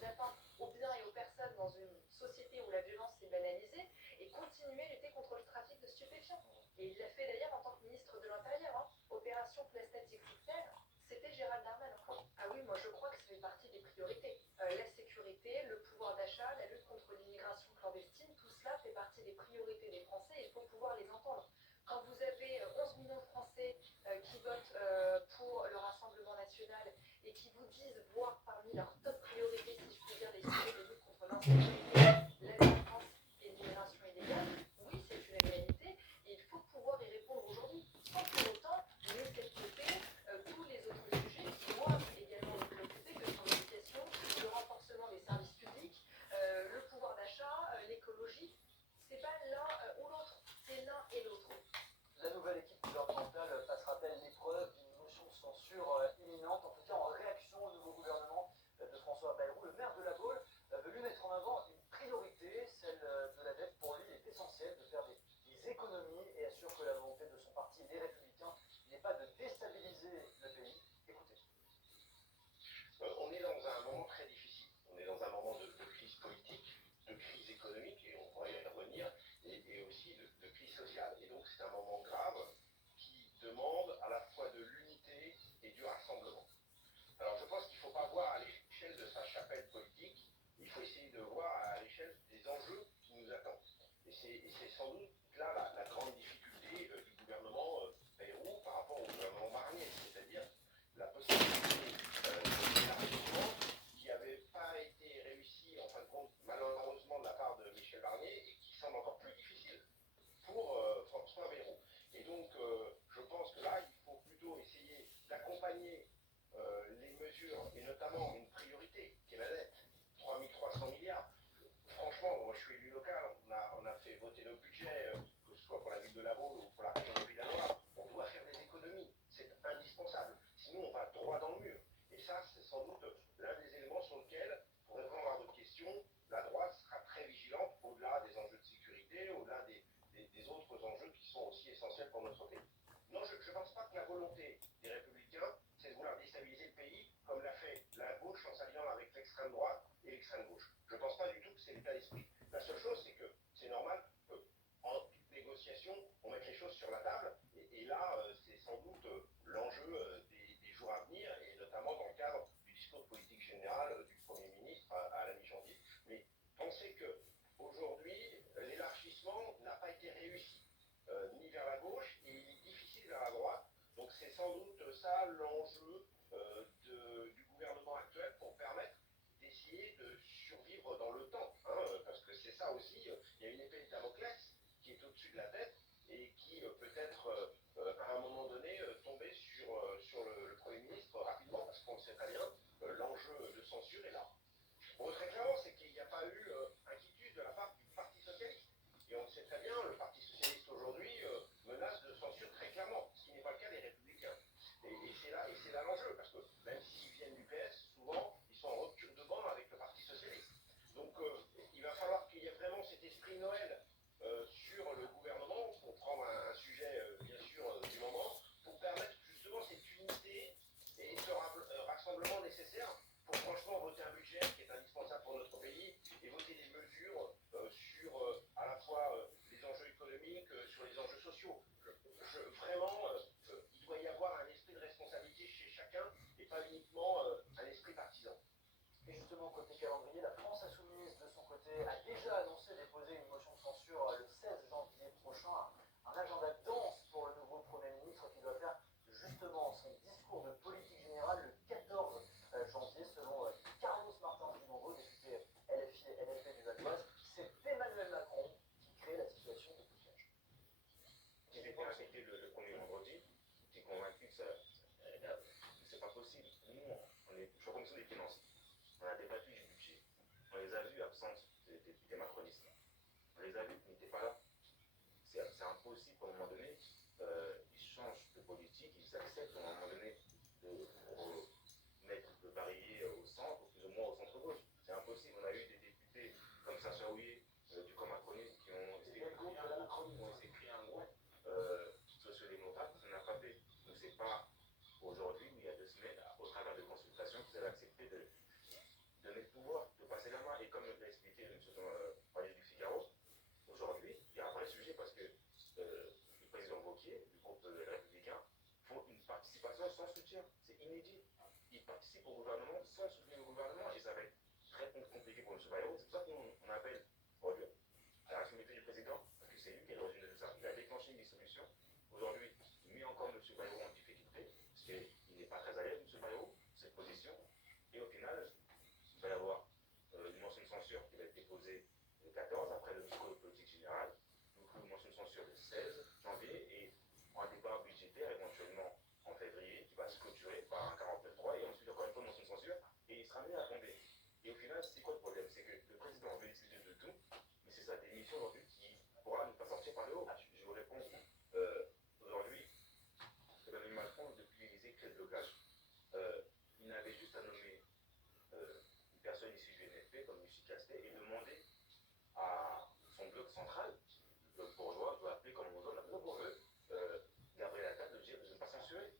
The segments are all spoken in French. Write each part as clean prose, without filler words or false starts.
les atteintes aux biens et aux personnes dans une société où la violence est banalisée et continuer à lutter contre le trafic de stupéfiants. Et il l'a fait d'ailleurs en tant que ministre de l'Intérieur. Opération Plastate XXL, c'était Gérald Darmanin. Ah oui, moi je crois que ça fait partie des priorités. La sécurité, le pouvoir d'achat, la lutte contre l'immigration clandestine, tout cela fait partie des priorités des Français et il faut pouvoir les entendre. Quand vous avez 11 millions de Français qui votent pour le Rassemblement national et qui vous disent voir parmi leurs top priorités, si je puis dire, les sujets de lutte contre l'insécurité, la délinquance et l'immigration illégale, oui, c'est une réalité et il faut pouvoir y répondre aujourd'hui, sans pour autant laisser de côté tous les autres sujets qui doivent également nous préoccuper, que sont l'éducation, le renforcement des services publics, le pouvoir d'achat, l'écologie. C'est pas l'un ou l'autre, c'est l'un et l'autre. La nouvelle équipe gouvernementale passera-t-elle l'épreuve d'une motion de censure imminente, en tout cas en réaction au nouveau gouvernement de François Bayrou? Le maire de La Baule veut lui mettre en avant une priorité, celle de la dette. Pour lui, il est essentiel de faire des économies et assure que la volonté de son parti, les Républicains, n'est pas de déstabiliser le pays. Écoutez. On est dans un moment très difficile. On est dans un moment de crise politique, de crise économique, et on pourrait y revenir, et aussi de crise sociale. Et donc c'est un moment grave qui demande à la fois de l'unité et du rassemblement. Alors je pense qu'il ne faut pas voir à l'échelle de sa chapelle politique, il faut essayer de voir à l'échelle des enjeux qui nous attendent. Et c'est sans doute là la grande difficulté du gouvernement Bayrou par rapport au gouvernement Barnier, c'est-à-dire la possibilité d'élargissement qui n'avait pas été réussi en fin de compte malheureusement de la part de Michel Barnier et qui semble encore plus difficile pour François Bayrou. Et donc je pense que là il faut plutôt essayer d'accompagner les mesures et notamment une priorité qui est la dette, 3300 milliards. Franchement, moi je suis élu local, on a fait voter nos budgets, que ce soit pour la ville de La Baule ou pour la région de Villanois, on doit faire des économies, c'est indispensable, sinon on va droit dans le mur. Et ça, c'est sans doute l'un des éléments sur lesquels, pour répondre à votre question, la droite sera très vigilante au-delà des enjeux de sécurité, au-delà des autres enjeux qui sont aussi essentiels pour notre pays. Non, je ne pense pas que la volonté des Républicains, c'est de vouloir déstabiliser le pays, comme l'a fait la gauche en s'alliant avec l'extrême droite et l'extrême gauche. Je ne pense pas du tout que c'est l'état d'esprit. La seule chose, c'est que c'est normal qu'en toute négociation, on mette les choses sur la table. Et là, c'est sans doute l'enjeu des jours à venir, et notamment dans le cadre du discours de politique générale du Premier ministre à la mi-janvier. Mais pensez que aujourd'hui, l'élargissement n'a pas été réussi, ni vers la gauche, et il est difficile vers la droite. Donc c'est sans doute ça l'enjeu du gouvernement actuel pour permettre d'essayer de survivre dans le temps. Parce que c'est ça aussi, il y a une épée de Damoclès qui est au-dessus de la tête et qui peut-être à un moment donné tomber sur le Premier ministre rapidement, parce qu'on le sait très bien, l'enjeu de censure est là. Bon, très clairement, c'est qu'il n'y a pas eu inquiétude de la part du Parti Socialiste. Et on le sait très bien, le Parti Socialiste aujourd'hui menace de censure très clairement, ce qui n'est pas le cas des Républicains. Et c'est là l'enjeu, parce que même s'ils viennent du PS, souvent, ils sont en rupture de banc avec le Parti Socialiste. Donc il va falloir qu'il y ait vraiment cet esprit Noël sur le gouvernement, pour prendre un sujet bien sûr du moment, pour permettre justement cette unité et ce rassemblement nécessaire pour franchement voter un budget qui est indispensable pour notre pays et voter des mesures sur à la fois les enjeux économiques, sur les enjeux sociaux. Vraiment, il doit y avoir un esprit de responsabilité chez chacun et pas uniquement un esprit partisan. Et justement, côté calendrier, la France Insoumise, de son côté, a déjà annoncé déposer une motion de censure le 16 janvier prochain. Un agenda dense pour le nouveau Premier ministre qui doit faire justement son discours de politique générale le 14 janvier, selon Carlos Martins Dumondro, député LFI et LFP du Val d'Oise. C'est Emmanuel Macron qui crée la situation de blocage. J'ai été invité le premier vendredi, j'étais convaincu que c'est pas possible. Nous, je suis en commission des finances. On a débattu du budget. On les a vus absentes des députés macronistes. On les a vus qui n'étaient pas là. C'est impossible à un moment donné. Ils changent de politique, ils acceptent à un moment donné de mettre le barillet au centre, ou plus ou moins au centre-gauche. C'est impossible. On a eu des députés comme Sacha Houillet du camp macroniste qui ont essayé de créer un groupe sociodémocrate. Ça n'a pas fait. Donc c'est pas aujourd'hui ou il y a 2 semaines, au travers de consultations, que vous avez accepté de donner le pouvoir. participe au gouvernement sans soutenir le gouvernement, et ça va être très compliqué pour M. Bayrou. C'est pour ça qu'on appelle aujourd'hui à la responsabilité du président, parce que c'est lui qui est l'origine de ça. Il a déclenché une dissolution. Aujourd'hui, il met encore M. Bayrou en difficulté, parce qu'il n'est pas très à l'aise, M. Bayrou, cette position. Et au final, il va y avoir une motion de censure qui va être déposée le 14, après le discours de politique générale. Donc une motion de censure le 16 janvier et un débat budgétaire éventuellement en février qui va se clôturer par un 49.3 et ensuite encore une fois une motion de censure et il sera amené à tomber. Et au final, c'est quoi le problème? C'est que le président veut utiliser de tout, mais c'est sa démission aujourd'hui qui pourra ne pas sortir par le haut. Je vous réponds. Aujourd'hui, Emmanuel Macron, depuis l'Élysée, crée le blocage. Il n'avait juste à nommer une personne issue du NFP comme Lucie Castet et demander à son bloc central, le bloc bourgeois, je dois appeler comme on veut, Gabriel Attal, de dire de ne pas censurer.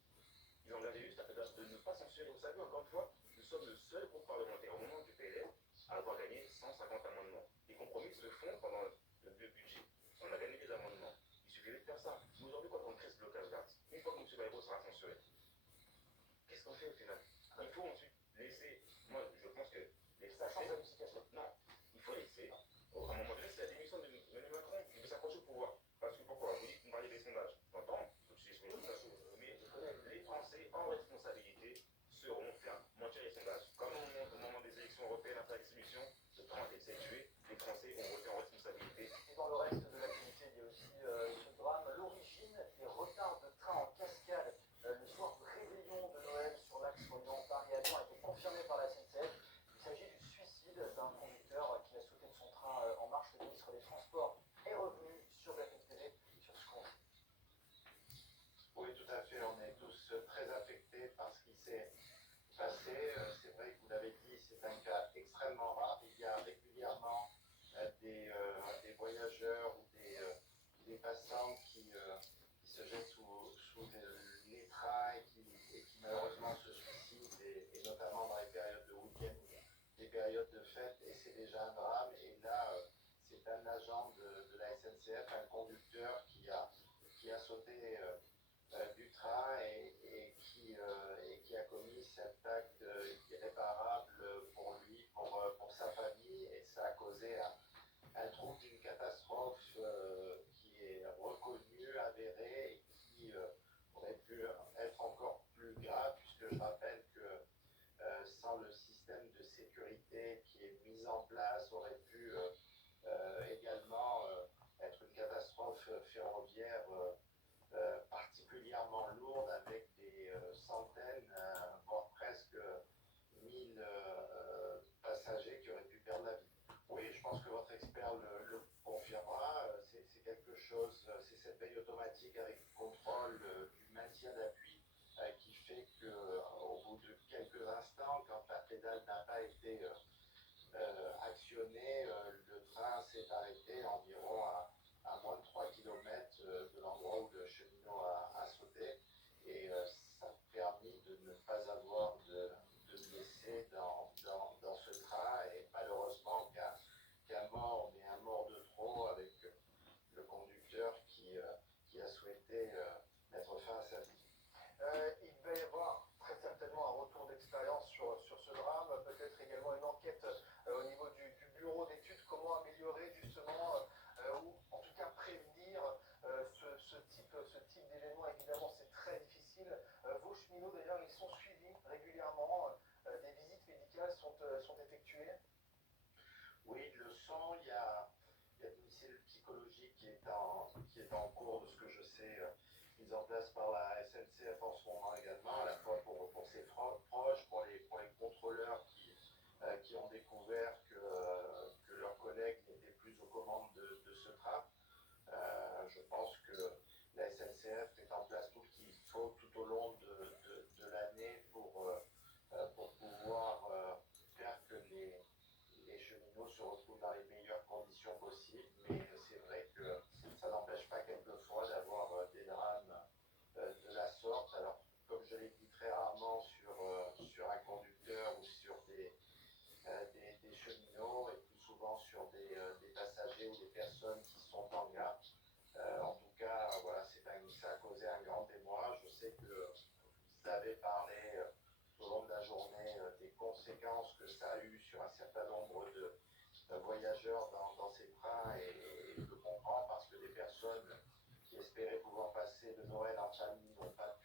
Ils engageaient juste de ne pas censurer. Vous savez, encore une fois, nous sommes le seul groupe parlementaire au moment du PLF à avoir gagné 150 amendements. Les compromis se font pendant le budget. On a gagné des amendements. Il suffisait de faire ça. Mais aujourd'hui, quand on crée ce blocage-là, une fois que M. Bayrou sera censuré, qu'est-ce qu'on fait au final? Il faut ensuite laisser. Moi, je pense que les Ça change sachets. la musication. Non, il faut laisser. À un moment donné, c'est la démission de Emmanuel Macron. Il veut s'accrocher au pouvoir. Parce que pourquoi? Vous dites, vous parlez des sondages. J'entends, tout de suite, mais les Français en responsabilité seront faire mentir les sondages. Comme au moment des élections européennes après la dissolution, le 30 est tué, les Français ont voté en responsabilité. Et dans le reste de l'activité, il y a aussi ce drame, l'origine des retards de train en cascade le soir du réveillon de Noël sur l'axe reliant Paris à Lyon a été confirmé par la SNCF. Il s'agit du suicide d'un conducteur qui a sauté de son train en marche. Le ministre des Transports est revenu sur BFM TV sur ce compte. Oui, tout à fait. On est tous très affectés par ce qui s'est passé. C'est vrai que vous l'avez dit, c'est un cas extrêmement rare. Il y a régulièrement des voyageurs ou des passants qui se jettent sous les trains et qui malheureusement se suicident, et notamment dans les périodes de week-end, les périodes de fête, et c'est déjà un drame. Et là, c'est un agent de la SNCF, un conducteur qui a sauté du train et qui a commis cet acte irréparable pour lui, pour sa famille, et ça a causé un trouble, une catastrophe qui est reconnue, avérée, et qui aurait pu être encore plus grave, puisque je rappelle que sans le système de sécurité qui est mis en place, aurait pu également être une catastrophe ferroviaire particulièrement lourde, avec des centaines, voire presque 1000 passagers qui auraient pu perdre la vie. Oui, je pense que votre expert le confirmera. C'est quelque chose, c'est cette veille automatique avec contrôle du maintien d'appui qui fait qu'au bout de quelques instants, quand la pédale n'a pas été actionnée, le train s'est arrêté environ à moins de 3 km de l'endroit où le cheminot a sauté, et ça a permis de ne pas avoir de blessés dans ce train, et malheureusement qu'un mort, mais un mort de trop, avec le conducteur qui a souhaité mettre fin à sa vie. Il va y avoir très certainement un retour d'expérience sur ce drame, peut-être également une enquête au niveau du bureau d'études, comment améliorer justement, ou en tout cas prévenir ce type d'événement. Évidemment, c'est très difficile. Vos cheminots, d'ailleurs, ils sont suivis régulièrement, des visites médicales sont effectuées. Oui, ils le sont. Il y a une cellule psychologique qui est en cours, de ce que je sais, mise en place par la SNCF en ce moment également, à la fois pour ses proches, pour les contrôleurs qui ont découvert que leurs collègues n'étaient plus aux commandes de ce train. Je pense que la SNCF met en place tout ce qu'il faut tout au long de l'année pour pouvoir faire que les cheminots se retrouvent dans les meilleures conditions possibles. Mais c'est vrai que ça n'empêche pas quelquefois d'avoir des drames de la sorte. Alors, comme je l'ai dit, très rarement sur un conducteur ou sur des cheminots, et plus souvent sur des passagers ou des personnes qui sont en gare. En tout cas, voilà, ça a causé un grand émoi. Je sais que vous avez parlé tout au long de la journée des conséquences que ça a eu sur un certain nombre de voyageurs dans ces trains et je comprends parce que des personnes qui espéraient pouvoir passer le Noël en famille n'ont pas